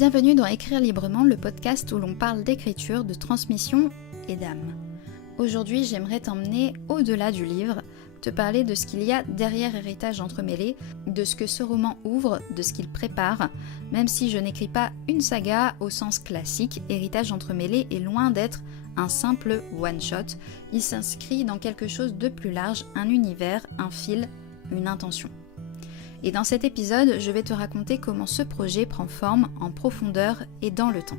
Bienvenue dans Écrire librement, le podcast où l'on parle d'écriture, de transmission et d'âme. Aujourd'hui, j'aimerais t'emmener au-delà du livre, te parler de ce qu'il y a derrière Héritage entremêlé, de ce que ce roman ouvre, de ce qu'il prépare. Même si je n'écris pas une saga au sens classique, Héritage entremêlé est loin d'être un simple one-shot. Il s'inscrit dans quelque chose de plus large, un univers, un fil, une intention. Et dans cet épisode, je vais te raconter comment ce projet prend forme en profondeur et dans le temps.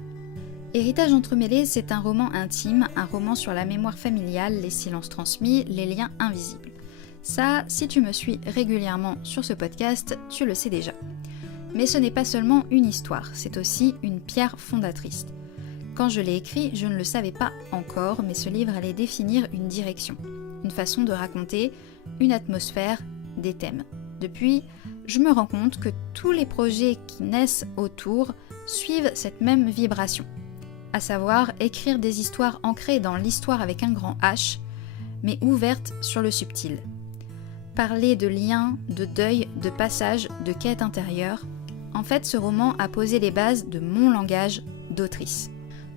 Héritage entremêlé, c'est un roman intime, un roman sur la mémoire familiale, les silences transmis, les liens invisibles. Ça, si tu me suis régulièrement sur ce podcast, tu le sais déjà. Mais ce n'est pas seulement une histoire, c'est aussi une pierre fondatrice. Quand je l'ai écrit, je ne le savais pas encore, mais ce livre allait définir une direction, une façon de raconter, une atmosphère, des thèmes. Depuis, je me rends compte que tous les projets qui naissent autour suivent cette même vibration, à savoir écrire des histoires ancrées dans l'histoire avec un grand H, mais ouvertes sur le subtil. Parler de liens, de deuil, de passage, de quête intérieure. En fait, ce roman a posé les bases de mon langage d'autrice.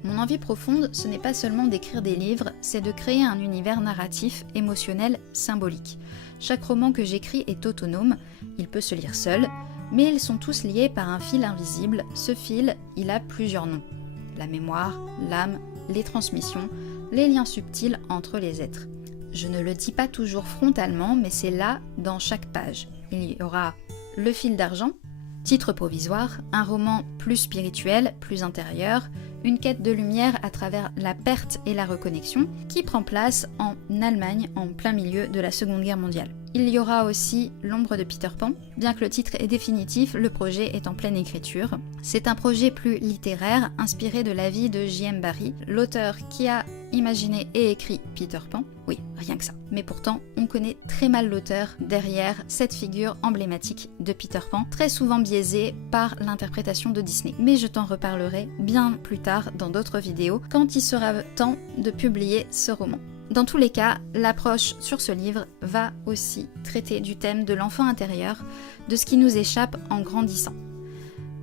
Mon envie profonde, ce n'est pas seulement d'écrire des livres, c'est de créer un univers narratif, émotionnel, symbolique. Chaque roman que j'écris est autonome, il peut se lire seul, mais ils sont tous liés par un fil invisible. Ce fil, il a plusieurs noms. La mémoire, l'âme, les transmissions, les liens subtils entre les êtres. Je ne le dis pas toujours frontalement, mais c'est là, dans chaque page. Il y aura le fil d'argent, titre provisoire, un roman plus spirituel, plus intérieur, une quête de lumière à travers la perte et la reconnexion, qui prend place en Allemagne en plein milieu de la Seconde Guerre mondiale. Il y aura aussi L'ombre de Peter Pan. Bien que le titre est définitif, le projet est en pleine écriture. C'est un projet plus littéraire, inspiré de la vie de J.M. Barrie, l'auteur qui a imaginé et écrit Peter Pan. Oui, rien que ça. Mais pourtant, on connaît très mal l'auteur derrière cette figure emblématique de Peter Pan, très souvent biaisée par l'interprétation de Disney. Mais je t'en reparlerai bien plus tard dans d'autres vidéos, quand il sera temps de publier ce roman. Dans tous les cas, l'approche sur ce livre va aussi traiter du thème de l'enfant intérieur, de ce qui nous échappe en grandissant,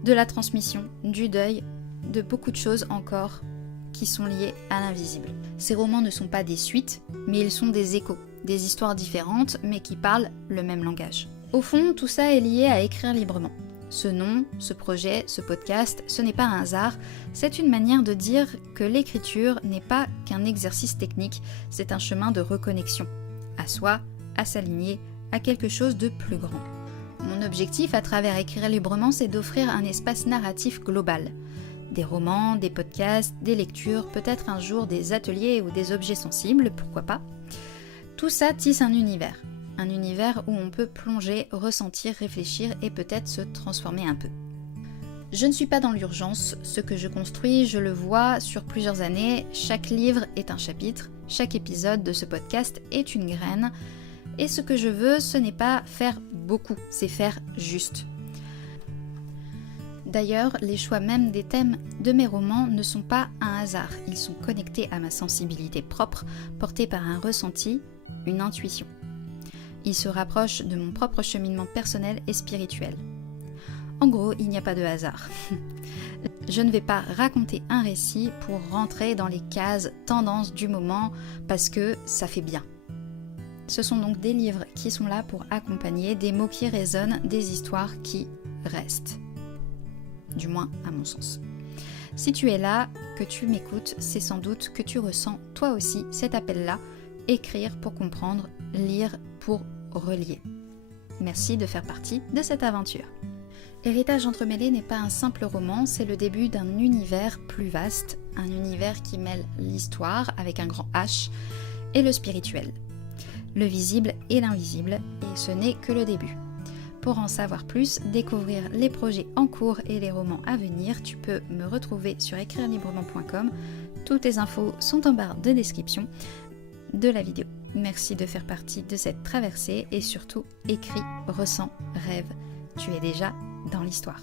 de la transmission, du deuil, de beaucoup de choses encore qui sont liées à l'invisible. Ces romans ne sont pas des suites, mais ils sont des échos, des histoires différentes, mais qui parlent le même langage. Au fond, tout ça est lié à écrire librement. Ce nom, ce projet, ce podcast, ce n'est pas un hasard, c'est une manière de dire que l'écriture n'est pas qu'un exercice technique, c'est un chemin de reconnexion, à soi, à s'aligner, à quelque chose de plus grand. Mon objectif à travers Écrire librement, c'est d'offrir un espace narratif global. Des romans, des podcasts, des lectures, peut-être un jour des ateliers ou des objets sensibles, pourquoi pas. Tout ça tisse un univers où on peut plonger, ressentir, réfléchir et peut-être se transformer un peu. Je ne suis pas dans l'urgence, ce que je construis, je le vois sur plusieurs années, chaque livre est un chapitre, chaque épisode de ce podcast est une graine, et ce que je veux, ce n'est pas faire beaucoup, c'est faire juste. D'ailleurs, les choix même des thèmes de mes romans ne sont pas un hasard, ils sont connectés à ma sensibilité propre, portée par un ressenti, une intuition. Ils se rapprochent de mon propre cheminement personnel et spirituel. En gros, il n'y a pas de hasard. Je ne vais pas raconter un récit pour rentrer dans les cases tendances du moment parce que ça fait bien. Ce sont donc des livres qui sont là pour accompagner, des mots qui résonnent, des histoires qui restent. Du moins à mon sens. Si tu es là, que tu m'écoutes, c'est sans doute que tu ressens toi aussi cet appel-là, écrire pour comprendre, lire pour relier. Merci de faire partie de cette aventure. Héritage entremêlé n'est pas un simple roman, c'est le début d'un univers plus vaste, un univers qui mêle l'histoire avec un grand H et le spirituel, le visible et l'invisible, et ce n'est que le début. Pour en savoir plus, découvrir les projets en cours et les romans à venir, tu peux me retrouver sur écrirelibrement.com. Toutes les infos sont en barre de description de la vidéo. Merci de faire partie de cette traversée et surtout, écris, ressens, rêve. Tu es déjà dans l'histoire.